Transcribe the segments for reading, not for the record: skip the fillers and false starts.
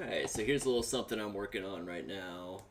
Alright, so here's a little something I'm working on right now.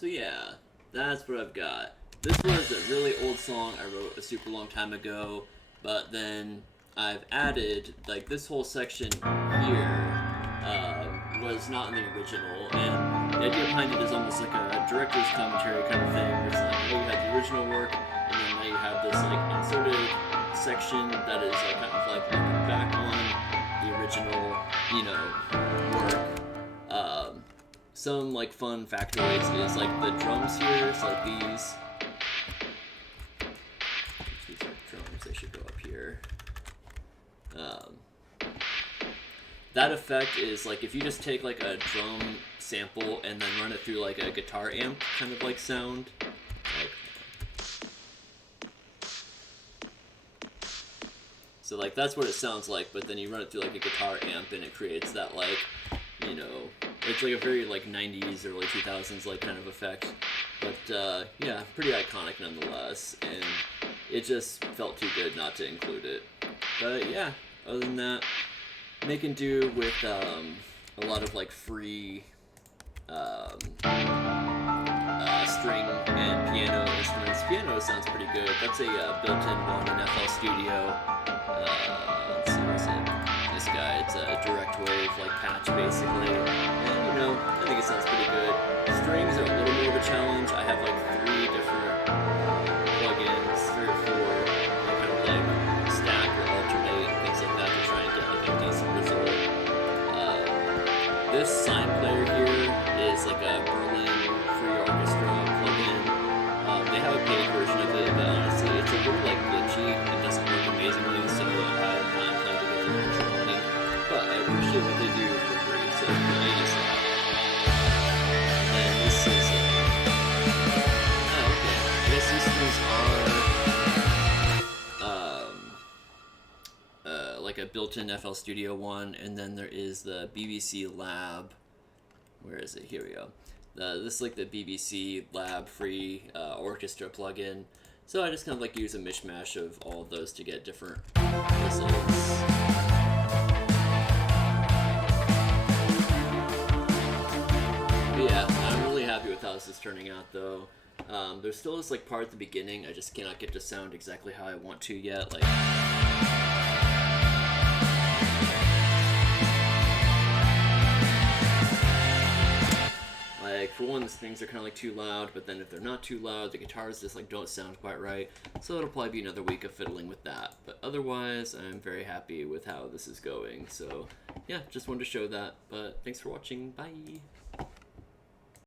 So yeah, that's what I've got. This was a really old song I wrote a super long time ago, but then I've added, like, this whole section here was not in the original, and the idea behind it is almost like a director's commentary kind of thing, where it's like, oh, you had the original work, and then now you have this, like, inserted section that is, like, kind of like looking back on the original, work. Some, like, fun factoids is, like, the drums here, so, like, these are drums, they should go up here. That effect is, like, if you just take, like, a drum sample and then run it through, like, a guitar amp kind of, like, sound. So, like, that's what it sounds like, but then you run it through, like, a guitar amp and it creates that, like, it's like a very, like, 90s, early 2000s, like, kind of effect. But, yeah, pretty iconic nonetheless, and it just felt too good not to include it. But, yeah, other than that, making do with, a lot of, like, free, string and piano instruments. Piano sounds pretty good. That's a, built-in one in FL Studio. Let's see, what's it? This guy, it's a direct wave, like, patch, basically. And, think it sounds pretty good. Strings are a little more of a challenge. I have like 3 different plugins, 3 or 4, that kind of like stack or alternate, things like that to try and get like a decent result. This sine player here is like a Berlin free orchestra plugin. They have a paid version of it, but honestly, it's a little like glitchy and doesn't work amazingly, so I'm not inclined to give them extra money. But I appreciate what they do for free, so I use that. And this is oh, okay. I guess these things are like a built-in FL Studio one, and then there is the BBC Lab. Where is it? Here we go. This is like the BBC Lab free orchestra plugin. So I just kind of like use a mishmash of all of those to get different results. But yeah, I'm really happy with how this is turning out though. There's still this like part at the beginning I just cannot get to sound exactly how I want to yet. Like for one, the strings are kind of like too loud, but then if they're not too loud, the guitars just like don't sound quite right. So it'll probably be another week of fiddling with that. But otherwise, I'm very happy with how this is going. So yeah, just wanted to show that. But thanks for watching. Bye.